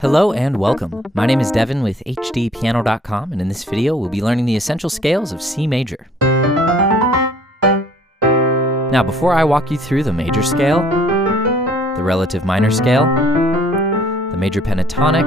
Hello and welcome. My name is Devin with HDpiano.com, and in this video we'll be learning the essential scales of C major. Now, before I walk you through the major scale, the relative minor scale, the major pentatonic,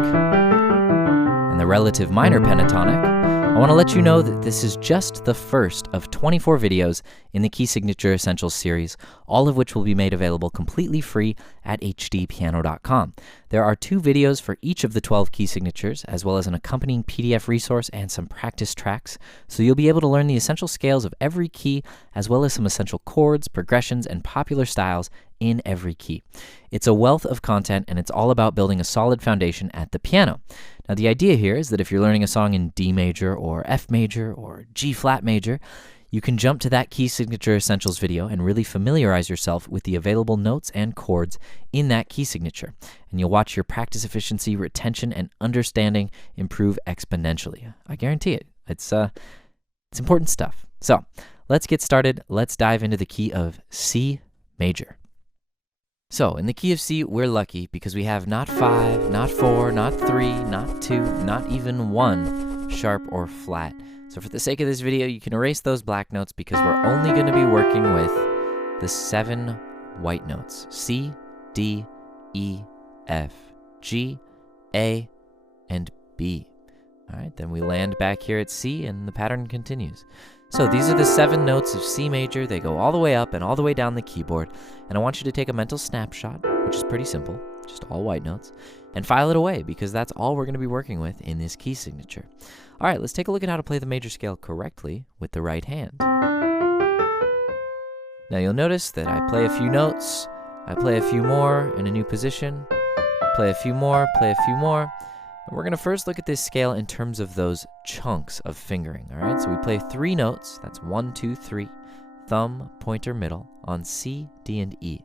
and the relative minor pentatonic, I want to let you know that this is just the first of 24 videos in the Key Signature Essentials series, all of which will be made available completely free at HDpiano.com. There are 2 videos for each of the 12 key signatures, as well as an accompanying PDF resource and some practice tracks, so you'll be able to learn the essential scales of every key, as well as some essential chords, progressions, and popular styles in every key. It's a wealth of content, and it's all about building a solid foundation at the piano. Now, the idea here is that if you're learning a song in D major or F major or G flat major, you can jump to that Key Signature Essentials video and really familiarize yourself with the available notes and chords in that key signature. And you'll watch your practice efficiency, retention, and understanding improve exponentially. I guarantee it. It's important stuff. So let's get started. Let's dive into the key of C major. So, in the key of C, we're lucky because we have not 5, not 4, not 3, not 2, not even 1 sharp or flat. So for the sake of this video, you can erase those black notes because we're only going to be working with the 7 white notes: C, D, E, F, G, A, and B. All right, then we land back here at C and the pattern continues. So these are the 7 notes of C major. They go all the way up and all the way down the keyboard. And I want you to take a mental snapshot, which is pretty simple, just all white notes, and file it away because that's all we're going to be working with in this key signature. All right, let's take a look at how to play the major scale correctly with the right hand. Now you'll notice that I play a few notes, I play a few more in a new position, play a few more, play a few more. And we're going to first look at this scale in terms of those chunks of fingering, all right? So we play 3 notes, that's 1, 2, 3, thumb, pointer, middle, on C, D, and E.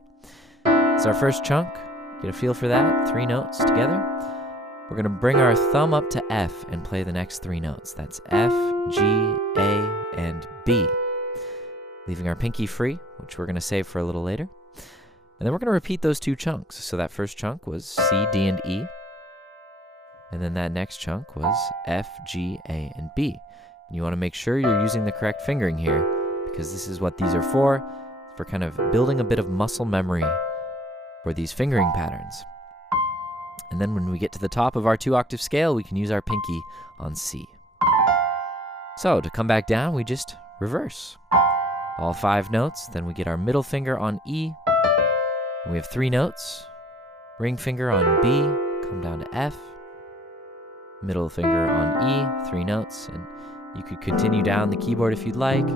It's our first chunk. Get a feel for that, 3 notes together. We're going to bring our thumb up to F and play the next 3 notes. That's F, G, A, and B. Leaving our pinky free, which we're going to save for a little later. And then we're going to repeat those 2 chunks. So that first chunk was C, D, and E. And then that next chunk was F, G, A, and B. And you want to make sure you're using the correct fingering here because this is what these are for kind of building a bit of muscle memory for these fingering patterns. And then when we get to the top of our 2-octave scale, we can use our pinky on C. So to come back down, we just reverse. All 5 notes, then we get our middle finger on E. And we have 3 notes. Ring finger on B, come down to F. Middle finger on E, 3 notes, and you could continue down the keyboard if you'd like,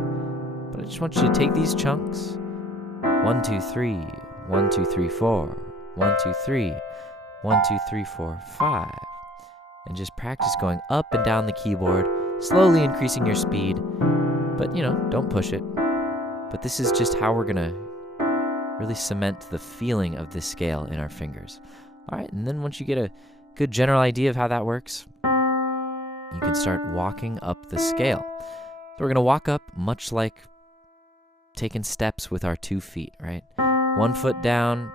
but I just want you to take these chunks, 1, 2, 3, 1, 2, 3, 4, 1, 2, 3, 1, 2, 3, 4, 5, and just practice going up and down the keyboard, slowly increasing your speed, but don't push it. But this is just how we're gonna really cement the feeling of this scale in our fingers. All right, and then once you get a good general idea of how that works, you can start walking up the scale. So we're going to walk up much like taking steps with our 2 feet, right? 1 foot down,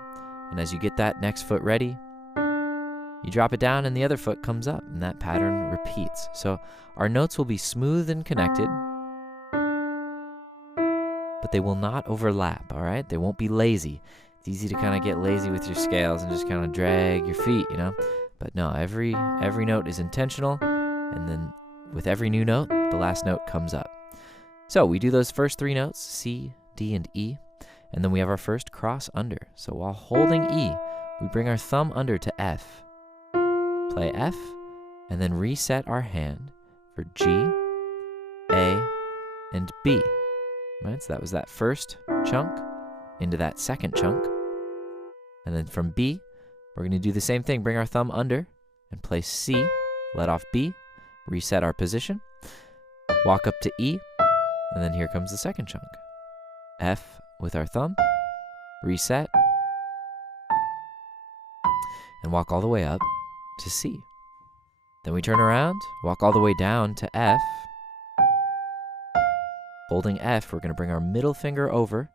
and as you get that next foot ready, you drop it down and the other foot comes up, and that pattern repeats. So our notes will be smooth and connected, but they will not overlap, all right? They won't be lazy. It's easy to kind of get lazy with your scales and just kind of drag your feet, But no, every note is intentional, and then with every new note, the last note comes up. So we do those first 3 notes, C, D, and E, and then we have our first cross under. So while holding E, we bring our thumb under to F, play F, and then reset our hand for G, A, and B. Right, so that was that first chunk into that second chunk, and then from B, we're going to do the same thing. Bring our thumb under and play C, let off B, reset our position, walk up to E, and then here comes the second chunk. F with our thumb, reset, and walk all the way up to C. Then we turn around, walk all the way down to F. Holding F, we're going to bring our middle finger over.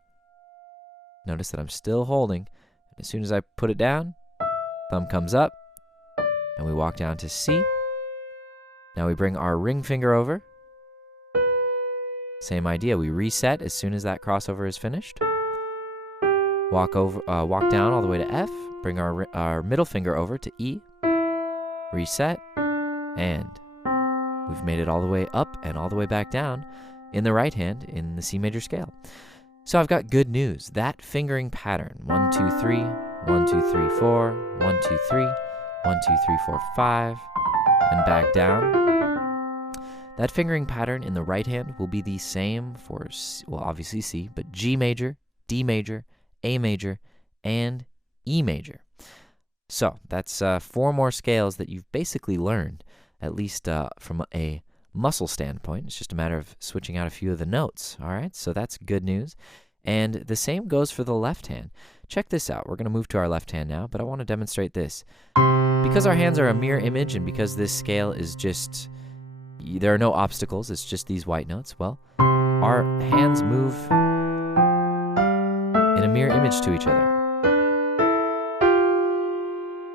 Notice that I'm still holding. And as soon as I put it down, thumb comes up, and we walk down to C. Now we bring our ring finger over. Same idea, we reset as soon as that crossover is finished. Walk down all the way to F, bring our middle finger over to E, reset, and we've made it all the way up and all the way back down in the right hand in the C major scale. So I've got good news. That fingering pattern, 1, 2, 3, 1, 2, 3, 4, 1, 2, 3, 1, 2, 3, 4, 5, and back down. That fingering pattern in the right hand will be the same for, well, obviously C, but G major, D major, A major, and E major. So that's 4 more scales that you've basically learned, at least from a muscle standpoint. It's just a matter of switching out a few of the notes, all right? So that's good news. And the same goes for the left hand. Check this out. We're going to move to our left hand now, but I want to demonstrate this. Because our hands are a mirror image and because this scale is just, there are no obstacles, it's just these white notes, well, our hands move in a mirror image to each other.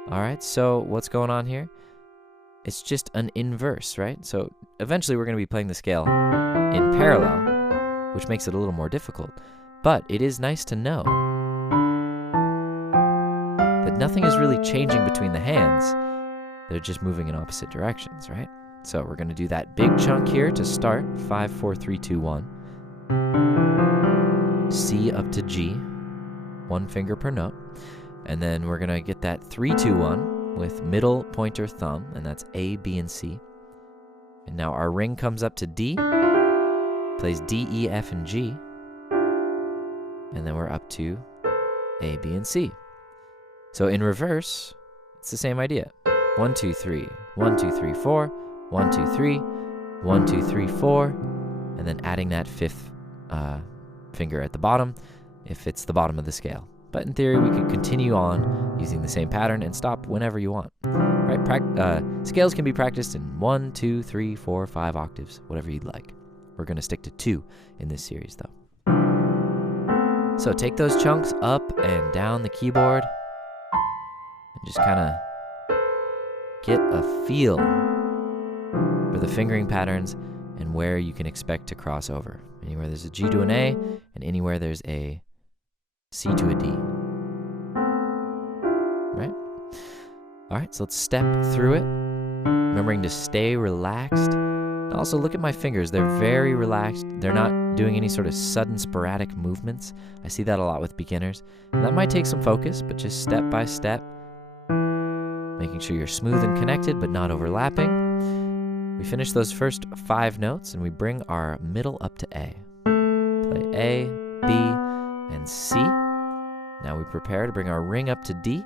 All right, so what's going on here? It's just an inverse, right? So eventually we're going to be playing the scale in parallel, which makes it a little more difficult. But it is nice to know that nothing is really changing between the hands. They're just moving in opposite directions, right? So we're going to do that big chunk here to start. 5, 4, 3, 2, 1. C up to G, 1 finger per note. And then we're going to get that 3, 2, 1 with middle pointer thumb, and that's A, B, and C. And now our ring comes up to D, plays D, E, F, and G. And then we're up to A, B, and C. So in reverse, it's the same idea. 1, 2, 3, 1, 2, 3, 4, 1, 2, 3, 1, 2, 3, 4, and then adding that 5th finger at the bottom if it's the bottom of the scale. But in theory, we could continue on using the same pattern and stop whenever you want. Right? Scales can be practiced in 1, 2, 3, 4, 5 octaves, whatever you'd like. We're going to stick to 2 in this series, though. So take those chunks up and down the keyboard and just kind of get a feel for the fingering patterns and where you can expect to cross over. Anywhere there's a G to an A, and anywhere there's a C to a D. Right? All right, so let's step through it, remembering to stay relaxed. And also look at my fingers. They're very relaxed. They're not doing any sort of sudden sporadic movements. I see that a lot with beginners. And that might take some focus, but just step by step, making sure you're smooth and connected, but not overlapping. We finish those first 5 notes, and we bring our middle up to A. Play A, B, and C. Now we prepare to bring our ring up to D.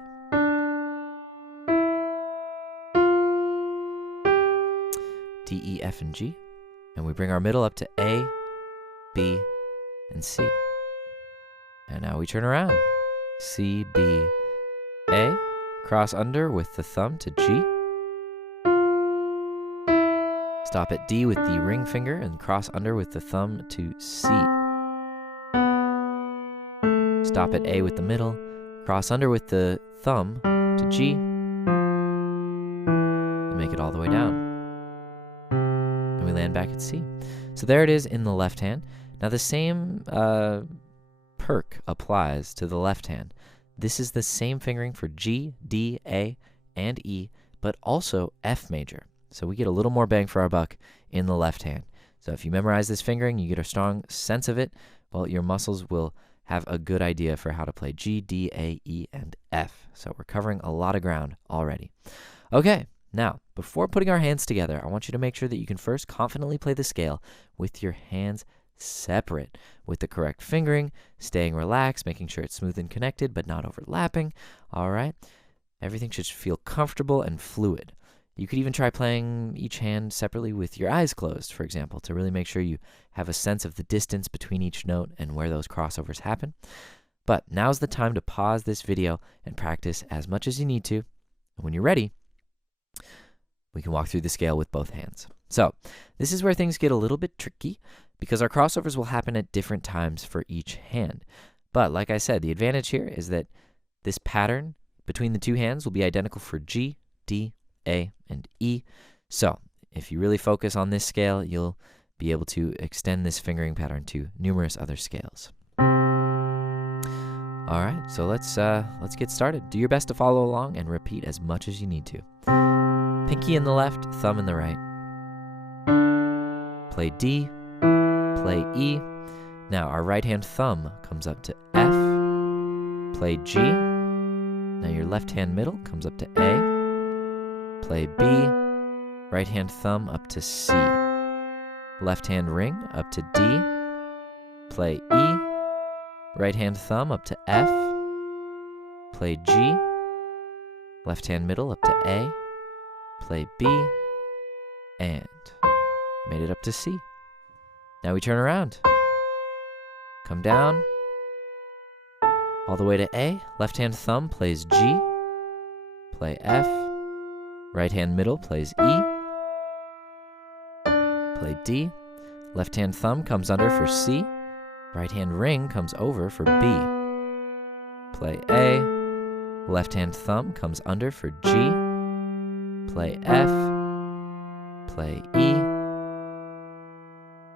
D, E, F, and G. And we bring our middle up to A, B, and C. And now we turn around. C, B, A. Cross under with the thumb to G. Stop at D with the ring finger and cross under with the thumb to C. Stop at A with the middle, cross under with the thumb to G, and make it all the way down. And we land back at C. So there it is in the left hand. Now the same perk applies to the left hand. This is the same fingering for G, D, A, and E, but also F major. So we get a little more bang for our buck in the left hand. So if you memorize this fingering, you get a strong sense of it, well, your muscles will have a good idea for how to play G, D, A, E, and F. So we're covering a lot of ground already. Okay, now, before putting our hands together, I want you to make sure that you can first confidently play the scale with your hands separate, with the correct fingering, staying relaxed, making sure it's smooth and connected, but not overlapping. All right? Everything should feel comfortable and fluid. You could even try playing each hand separately with your eyes closed, for example, to really make sure you have a sense of the distance between each note and where those crossovers happen. But now's the time to pause this video and practice as much as you need to. And when you're ready, we can walk through the scale with both hands. So this is where things get a little bit tricky because our crossovers will happen at different times for each hand. But like I said, the advantage here is that this pattern between the two hands will be identical for G, D, A, and E. So if you really focus on this scale, you'll be able to extend this fingering pattern to numerous other scales. All right, so let's get started. Do your best to follow along and repeat as much as you need to. Pinky in the left, thumb in the right. Play D, play E. Now our right hand thumb comes up to F. Play G. Now your left hand middle comes up to A. Play B. Right hand thumb up to C. Left hand ring up to D. Play E. Right hand thumb up to F. Play G. Left hand middle up to A. Play B. And made it up to C. Now we turn around. Come down. All the way to A. Left hand thumb plays G. Play F. Right hand middle plays E. Play D. Left hand thumb comes under for C. Right hand ring comes over for B. Play A. Left hand thumb comes under for G. Play F. Play E.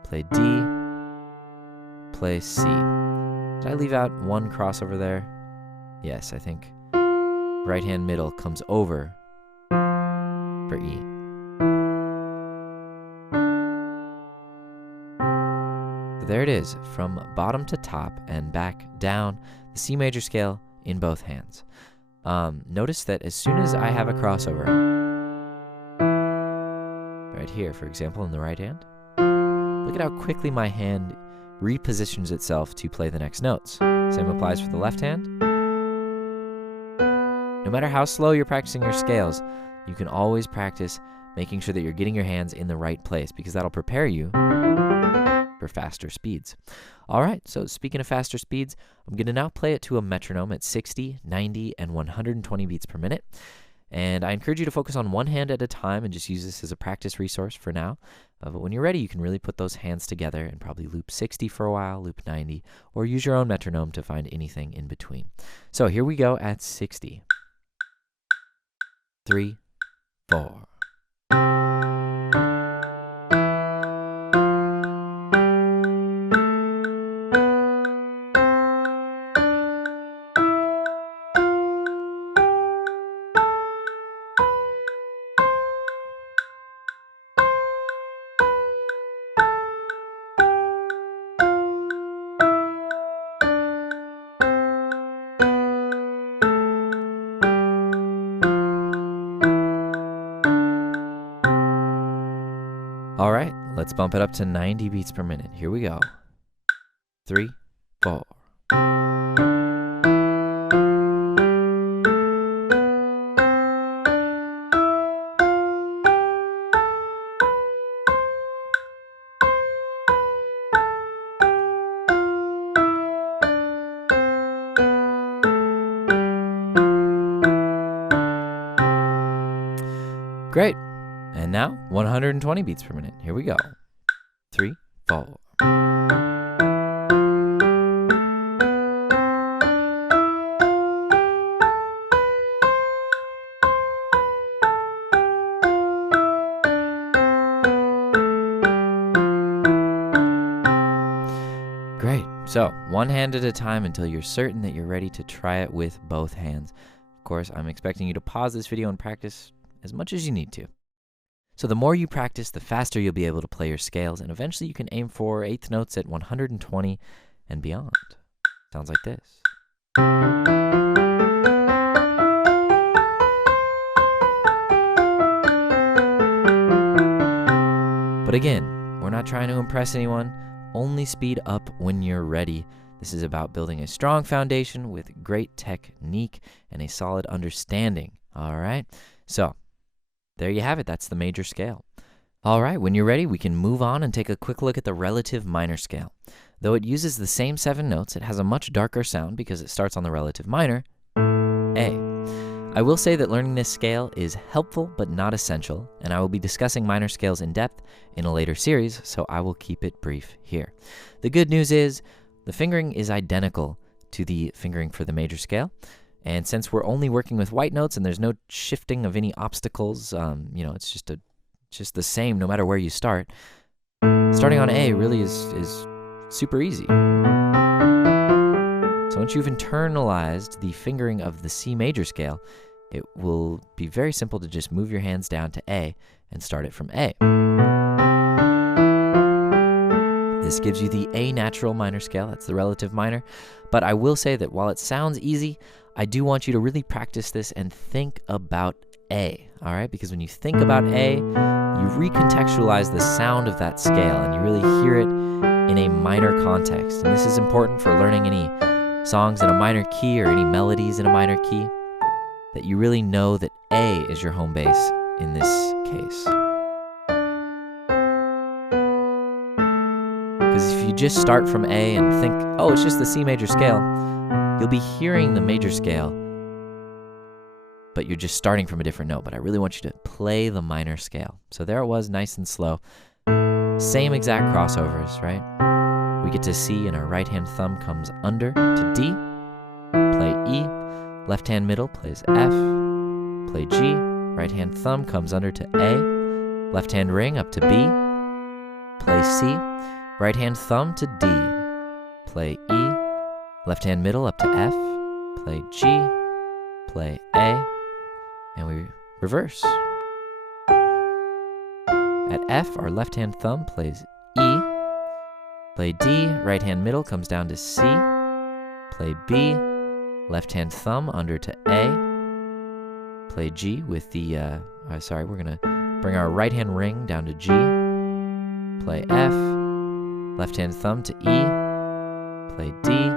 Play D. Play C. Did I leave out one crossover there? Yes, I think right hand middle comes over for E. There it is, from bottom to top and back down, the C major scale in both hands. Notice that as soon as I have a crossover, right here, for example, in the right hand, look at how quickly my hand repositions itself to play the next notes. Same applies for the left hand. No matter how slow you're practicing your scales, you can always practice making sure that you're getting your hands in the right place, because that'll prepare you for faster speeds. All right, so speaking of faster speeds, I'm going to now play it to a metronome at 60, 90, and 120 beats per minute. And I encourage you to focus on one hand at a time and just use this as a practice resource for now. But when you're ready, you can really put those hands together and probably loop 60 for a while, loop 90, or use your own metronome to find anything in between. So here we go at 60. 3, 4. All right, let's bump it up to 90 beats per minute. Here we go. 3, 4. Great. And now, 120 beats per minute. Here we go. 3, 4. Great. So, one hand at a time until you're certain that you're ready to try it with both hands. Of course, I'm expecting you to pause this video and practice as much as you need to. So the more you practice, the faster you'll be able to play your scales, and eventually you can aim for eighth notes at 120 and beyond. Sounds like this. But again, we're not trying to impress anyone. Only speed up when you're ready. This is about building a strong foundation with great technique and a solid understanding. All right? So there you have it. That's the major scale. All right, when you're ready, we can move on and take a quick look at the relative minor scale. Though it uses the same 7 notes, it has a much darker sound because it starts on the relative minor, A. I will say that learning this scale is helpful but not essential, and I will be discussing minor scales in depth in a later series, so I will keep it brief here. The good news is the fingering is identical to the fingering for the major scale. And since we're only working with white notes and there's no shifting of any obstacles, it's just the same no matter where you start. Starting on A really is super easy. So once you've internalized the fingering of the C major scale, it will be very simple to just move your hands down to A and start it from A. This gives you the A natural minor scale, that's the relative minor. But I will say that while it sounds easy, I do want you to really practice this and think about A, all right? Because when you think about A, you recontextualize the sound of that scale and you really hear it in a minor context. And this is important for learning any songs in a minor key or any melodies in a minor key, that you really know that A is your home base in this case. Because if you just start from A and think, oh, it's just the C major scale, you'll be hearing the major scale, but you're just starting from a different note. But I really want you to play the minor scale. So there it was, nice and slow. Same exact crossovers, right? We get to C and our right hand thumb comes under to D, play E, left hand middle plays F, play G, right hand thumb comes under to A, left hand ring up to B, play C, right hand thumb to D, play E, left hand middle up to F, play G, play A, and we reverse. At F, our left hand thumb plays E, play D, right hand middle comes down to C, play B, left hand thumb under to A, play G with the, we're gonna bring our right hand ring down to G, play F, left hand thumb to E, play D,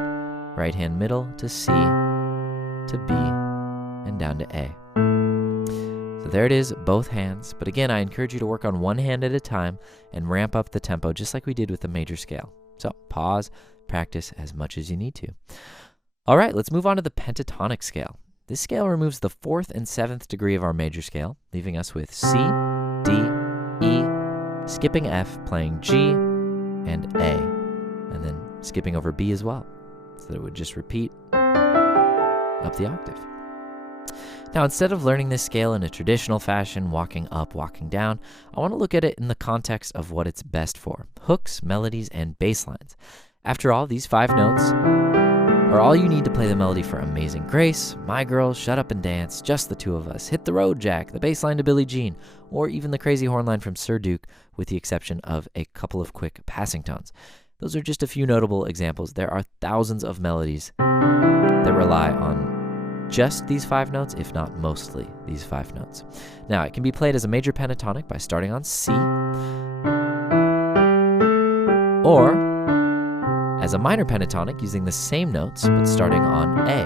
right hand middle to C, to B, and down to A. So there it is, both hands. But again, I encourage you to work on one hand at a time and ramp up the tempo just like we did with the major scale. So pause, practice as much as you need to. All right, let's move on to the pentatonic scale. This scale removes the 4th and 7th degree of our major scale, leaving us with C, D, E, skipping F, playing G, and A, and then skipping over B as well, so that it would just repeat up the octave. Now, instead of learning this scale in a traditional fashion, walking up, walking down, I want to look at it in the context of what it's best for: hooks, melodies, and bass lines. After all, these 5 notes are all you need to play the melody for Amazing Grace, My Girl, Shut Up and Dance, Just the Two of Us, Hit the Road Jack, the bass line to Billie Jean, or even the crazy horn line from Sir Duke, with the exception of a couple of quick passing tones. Those are just a few notable examples. There are thousands of melodies that rely on just these 5 notes, if not mostly these 5 notes. Now, it can be played as a major pentatonic by starting on C, or as a minor pentatonic using the same notes but starting on A.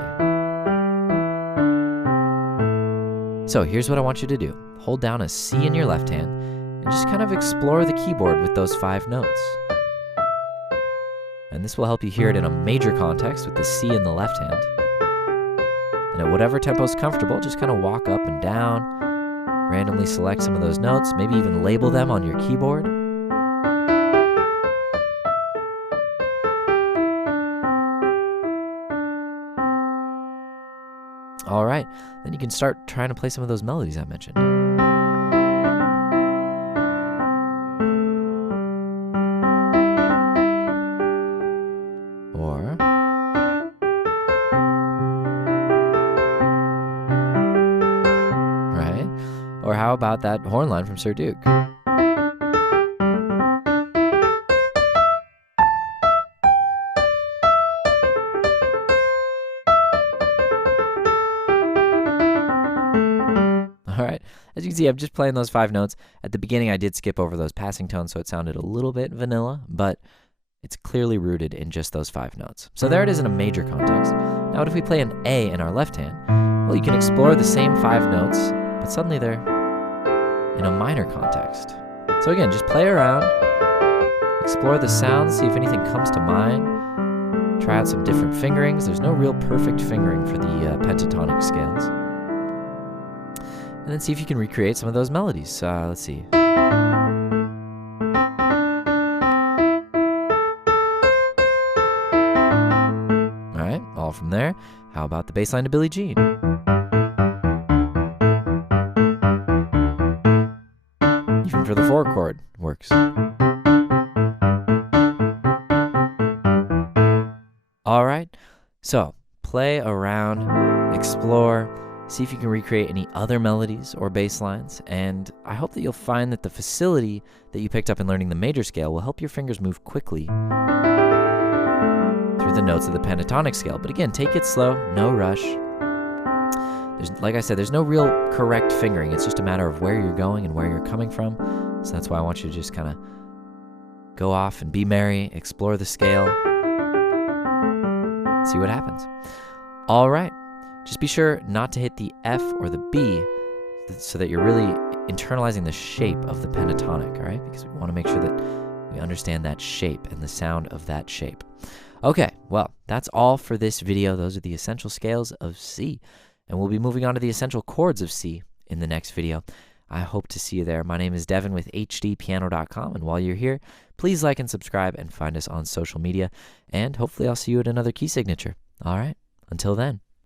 So here's what I want you to do. Hold down a C in your left hand and just kind of explore the keyboard with those 5 notes. And this will help you hear it in a major context with the C in the left hand. And at whatever tempo is comfortable, just kind of walk up and down, randomly select some of those notes, maybe even label them on your keyboard. All right, then you can start trying to play some of those melodies I mentioned. Or Or how about that horn line from Sir Duke? All right, as you can see, I'm just playing those 5 notes. At the beginning, I did skip over those passing tones, so it sounded a little bit vanilla, but it's clearly rooted in just those 5 notes. So there it is in a major context. Now, what if we play an A in our left hand? Well, you can explore the same 5 notes, but suddenly they're in a minor context. So again, just play around, explore the sounds, see if anything comes to mind, try out some different fingerings. There's no real perfect fingering for the pentatonic scales. And then see if you can recreate some of those melodies. Let's see. All right, all from there. How How about the bass line to Billie Jean? Even for the 4 chord, works. All right, so play around, explore, see if you can recreate any other melodies or bass lines, and I hope that you'll find that the facility that you picked up in learning the major scale will help your fingers move quickly through the notes of the pentatonic scale. But again, take it slow, no rush. Like I said, there's no real correct fingering. It's just a matter of where you're going and where you're coming from. So that's why I want you to just kind of go off and be merry, explore the scale, see what happens. All right. Just be sure not to hit the F or the B so that you're really internalizing the shape of the pentatonic, all right? Because we want to make sure that we understand that shape and the sound of that shape. Okay, well, that's all for this video. Those are the essential scales of C. And we'll be moving on to the essential chords of C in the next video. I hope to see you there. My name is Devin with HDpiano.com. And while you're here, please like and subscribe and find us on social media. And hopefully I'll see you at another key signature. All right, until then.